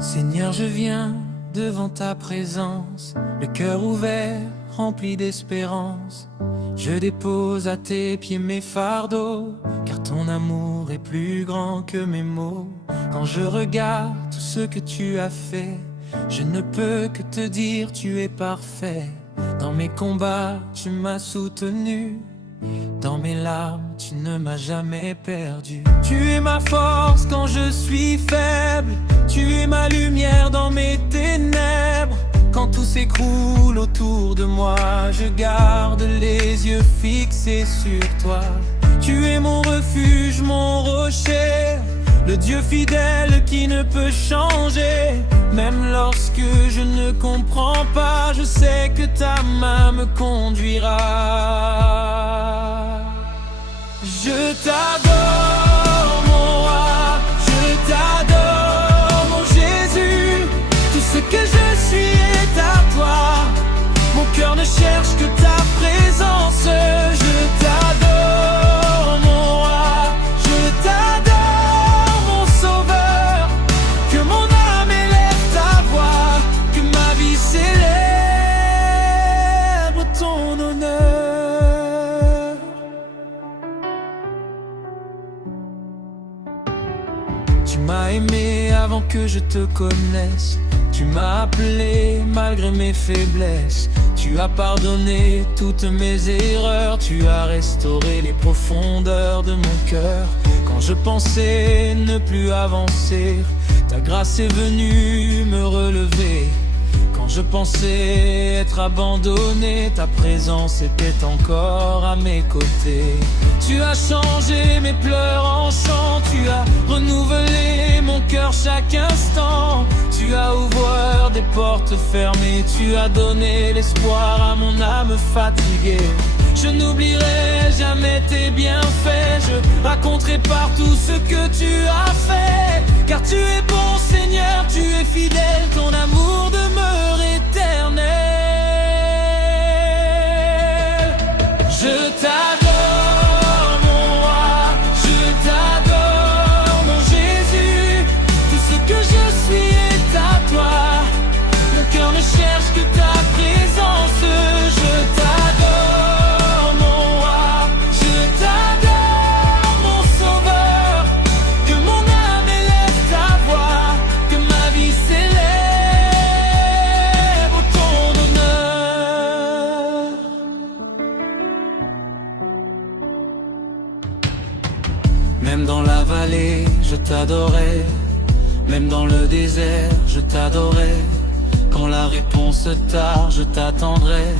Seigneur, je viens devant ta présence, le cœur ouvert, rempli d'espérance. Je dépose à tes pieds mes fardeaux, car ton amour est plus grand que mes mots. Quand je regarde tout ce que tu as fait, je ne peux que te dire tu es parfait. Dans mes combats, tu m'as soutenu. Dans mes larmes, tu ne m'as jamais perdu. Tu es ma force quand je suis faible. Tu es ma lumière dans mes ténèbres. Quand tout s'écroule autour de moi, je garde les yeux fixés sur toi. Tu es mon refuge, mon rocher, le Dieu fidèle qui ne peut changer. Même lorsque je ne comprends pas, je sais que ta main me conduira. Je t'adore, mon roi, je t'adore, mon Jésus. Tout ce que je suis est à toi. Mon cœur ne cherche que ta présence. Je t'adore, mon roi, je t'adore, mon sauveur. Que mon âme élève ta voix, que ma vie célèbre ton honneur. Tu m'as aimé avant que je te connaisse. Tu m'as appelé malgré mes faiblesses. Tu as pardonné toutes mes erreurs. Tu as restauré les profondeurs de mon cœur. Quand je pensais ne plus avancer, ta grâce est venue me relever. Quand je pensais être abandonné, ta présence était encore à mes côtés. Tu as changé mes pleurs en chants. Tu as renouvelé mon cœur chaque instant. Tu as ouvert des portes fermées. Tu as donné l'espoir à mon âme fatiguée. Je n'oublierai jamais tes bienfaits. Je raconterai partout ce que tu as fait. Car tu es bon Seigneur, tu es fidèle. Ton amour demeure éternel. Je t'adore mon roi, je t'adore mon Jésus. Tout ce que je suis est à toi. Mon cœur ne cherche que ta présence. Je t'adore mon roi, je t'adore mon sauveur. Que mon âme élève ta voix, que ma vie célèbre ton honneur. Même dans la vallée, je t'adorais. Même dans le désert, je t'adorais. Quand la réponse tarde, je t'attendrai.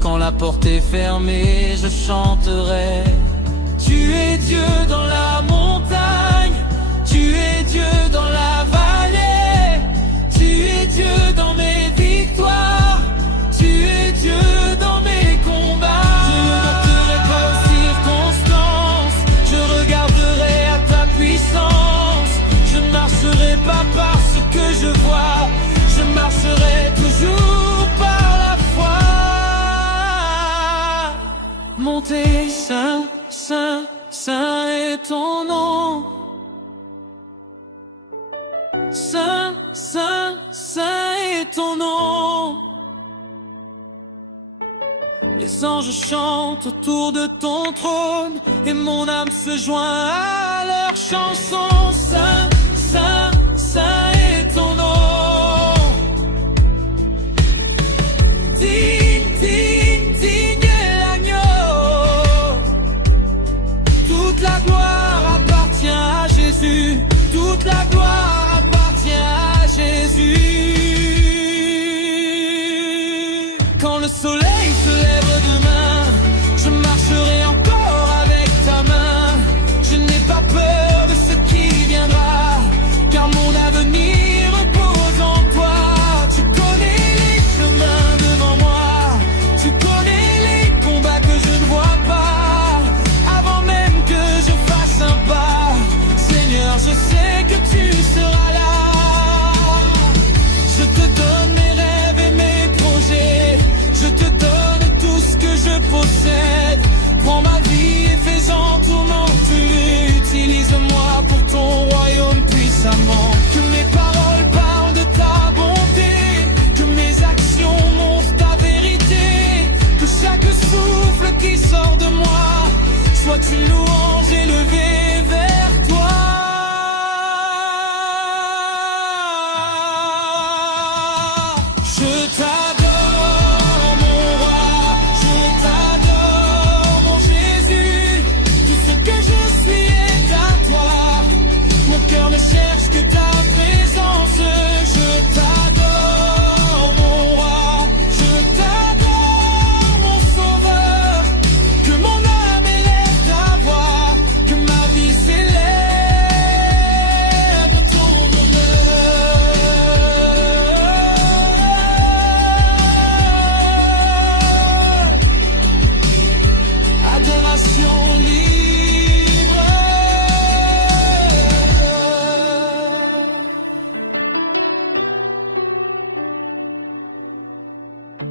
Quand la porte est fermée, je chanterai. Tu es Dieu dans la montagne, tu es Dieu dans la vallée. Tu es Dieu dans mes victoires, tu es Dieu dans mes combats. Je ne monterai pas aux circonstances, je regarderai à ta puissance. Je ne marcherai pas par ce que je vois, je marcherai toujours par la foi. Montez, saint, saint, saint est ton nom. Saint, saint, saint est ton nom. Les anges chantent autour de ton trône et mon âme se joint à leur chanson. Saint, saint, saint est ton nom. Digne, digne, digne est l'agneau. Toute la gloire appartient à Jésus. Toute la gloire appartient à Jésus. Quand le soleil se lève demain, je marcherai encore avec ta main. Je n'ai pas peur de ce qui viendra, car mon avenir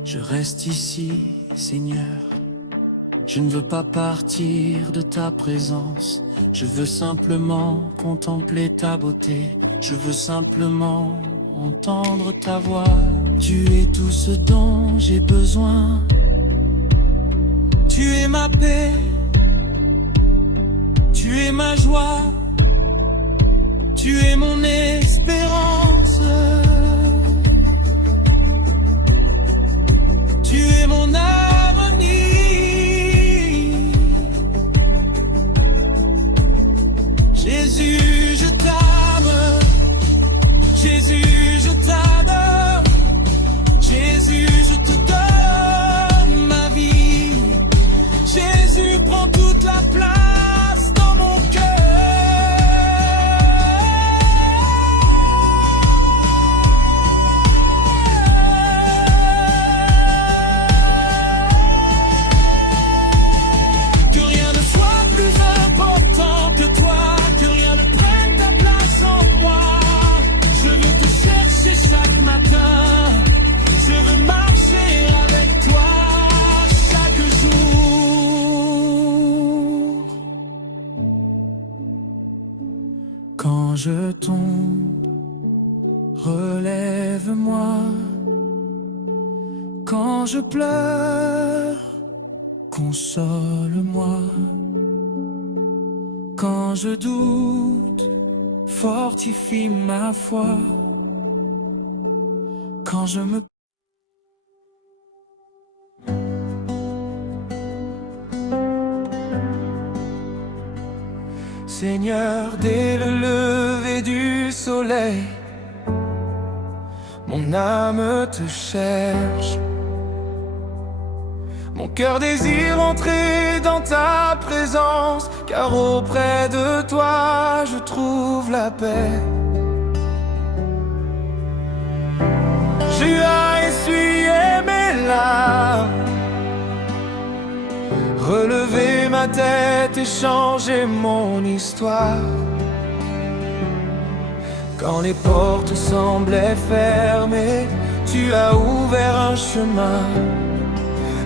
Je reste ici, Seigneur. Je ne veux pas partir de ta présence. Je veux simplement contempler ta beauté. Je veux simplement entendre ta voix. Tu es tout ce dont j'ai besoin. Tu es ma paix. Tu es ma joie. Tu es mon espérance. Tu es mon avenir. Jésus, je t'aime. Jésus, je t'adore. Jésus, je te donne ma vie. Jésus, prends toute la place dans mon cœur. Que rien ne soit plus important que toi, que rien ne prenne ta place en moi. Je veux te chercher chaque matin. Je veux marcher avec toi chaque jour. Quand je tombe, relève-moi. Quand je pleure, console-moi. Quand je doute, fortifie ma foi. Quand je me Seigneur, dès le lever du soleil, mon âme te cherche. Mon cœur désire entrer dans ta présence, car auprès de toi je trouve la paix. Tu as essuyé mes larmes, relevé ma tête et changé mon histoire. Quand les portes semblaient fermées, tu as ouvert un chemin.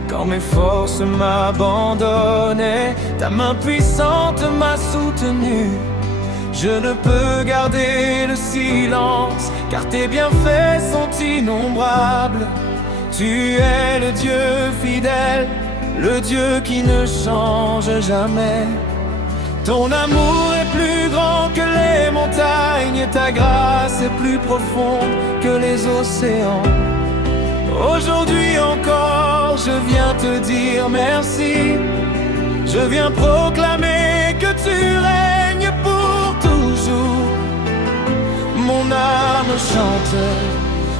Quand mes forces m'abandonnaient, ta main puissante m'a soutenu. Je ne peux garder le silence, car tes bienfaits sont innombrables. Tu es le Dieu fidèle, le Dieu qui ne change jamais. Ton amour est plus grand que les montagnes, et ta grâce est plus profonde que les océans. Aujourd'hui encore, je viens te dire merci. Je viens proclamer que tu règnes pour toujours. Mon âme chante,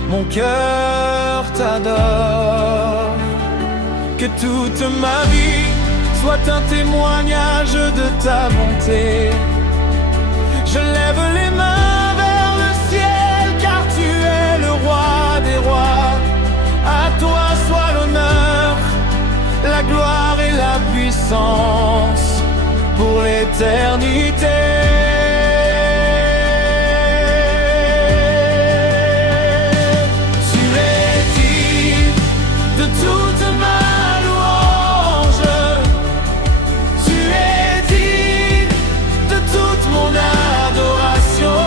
mon cœur t'adore. Que toute ma vie soit un témoignage de ta bonté. Je lève les mains vers le ciel, car tu es le roi des rois. À toi soit l'honneur, la gloire et la puissance pour l'éternité. Tu es digne de toute ma louange. Tu es digne de toute mon adoration.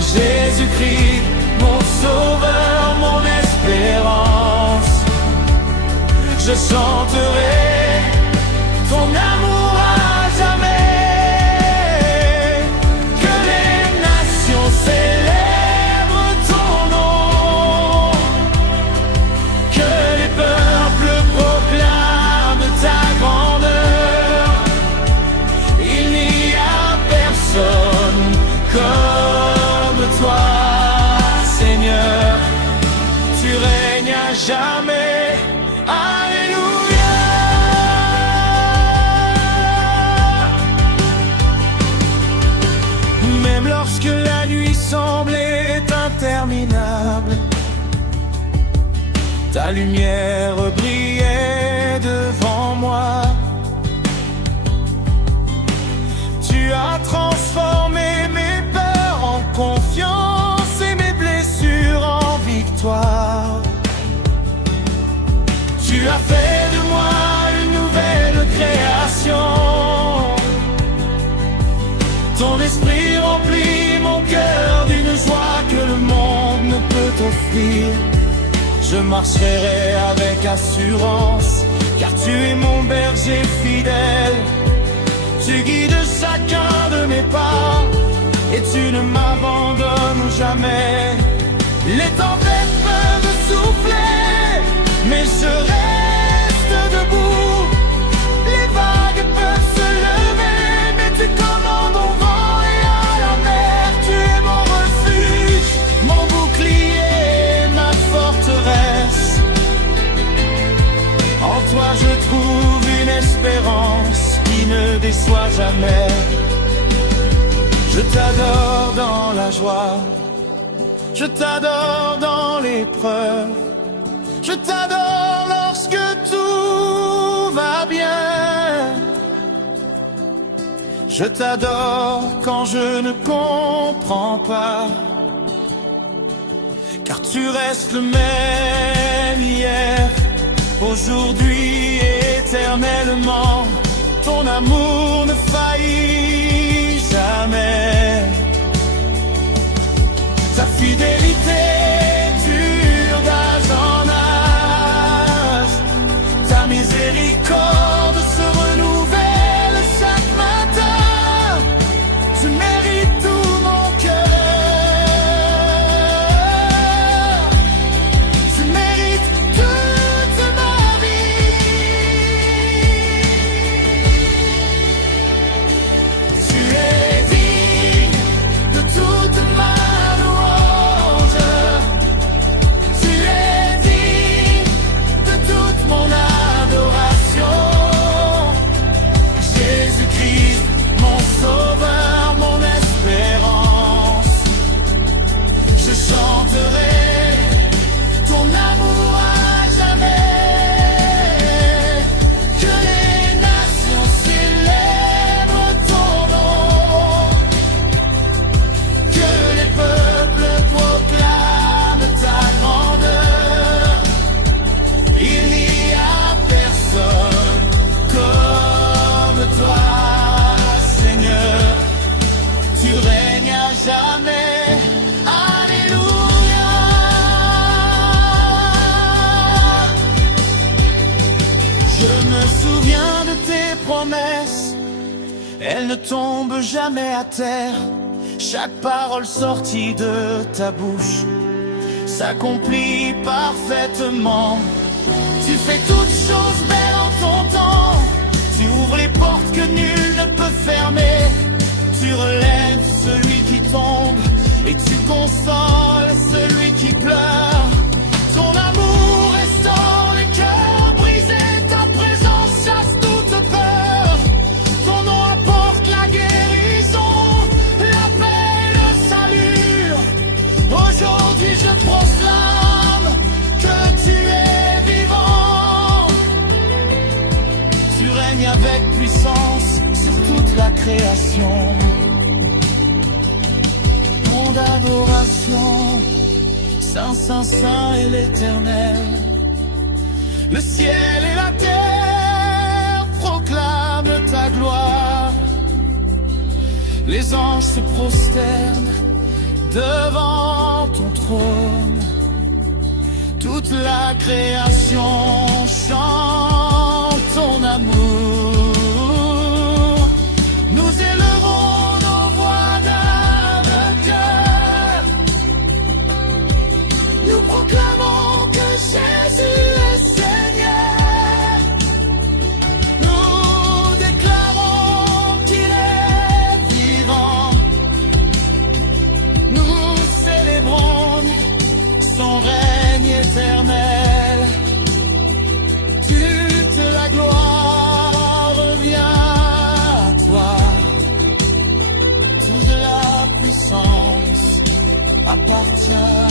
Jésus-Christ, mon sauveur, mon espérance. Je chanterai ton amour à jamais. Que les nations célèbrent ton nom. Que les peuples proclament ta grandeur. Il n'y a personne comme toi, Seigneur. Tu règnes à jamais. Alléluia. Même lorsque la nuit semblait interminable, ta lumière brillait devant moi. Tu as transformé mes peurs en confiance et mes blessures en victoire. Tu as fait de moi une nouvelle création. Ton esprit remplit mon cœur d'une joie que le monde ne peut offrir. Je marcherai avec assurance, car tu es mon berger fidèle. Tu guides chacun de mes pas, et tu ne m'abandonnes jamais. Les tempêtes peuvent souffler, mais je reste debout. Les vagues peuvent se lever, mais tu commandes au vent et à la mer. Tu es mon refuge, mon bouclier, ma forteresse. En toi je trouve une espérance qui ne déçoit jamais. Je t'adore dans la joie, je t'adore dans l'épreuve, je t'adore lorsque tout va bien. Je t'adore quand je ne comprends pas, car tu restes le même hier, aujourd'hui et éternellement. Ton amour ne faillit jamais. Ta fidélité dure d'âge en âge. Ta miséricorde se renouvelle chaque matin. Tu mérites tout mon cœur. Tu mérites toute ma vie. Tu es digne de toute ma louange. Tu es digne de toute mon adoration. Jésus-Christ, mon sauveur, mon espérance. Je chanterai ton amour à jamais. Que les nations célèbrent ton nom. Que les peuples proclament ta grandeur. Il n'y a personne comme toi, Seigneur. Tu règnes à jamais. Alléluia. Je me souviens de tes promesses, elles ne tombent jamais à terre. Chaque parole sortie de ta bouche s'accomplit parfaitement. Tu fais toutes choses belles en ton temps. Tu ouvres les portes que nul ne peut fermer. Tu relèves celui qui tombe et tu consoles celui qui pleure. Ton amour restaure les cœurs brisés. Ta présence chasse toute peur. Ton nom apporte la guérison, la paix et le salut. Aujourd'hui je proclame que tu es vivant. Tu règnes avec puissance sur toute la création. Nom d'adoration, Saint, Saint, Saint est l'Éternel. Le ciel et la terre proclament ta gloire. Les anges se prosternent devant ton trône. Toute la création chante ton amour. Nous élevons nos voix d'âme cœur. Nous proclamons que Jésus est Seigneur. Nous déclarons qu'il est vivant. Nous célébrons son règne éternel. Toute la gloire revient à toi. Toute la puissance appartient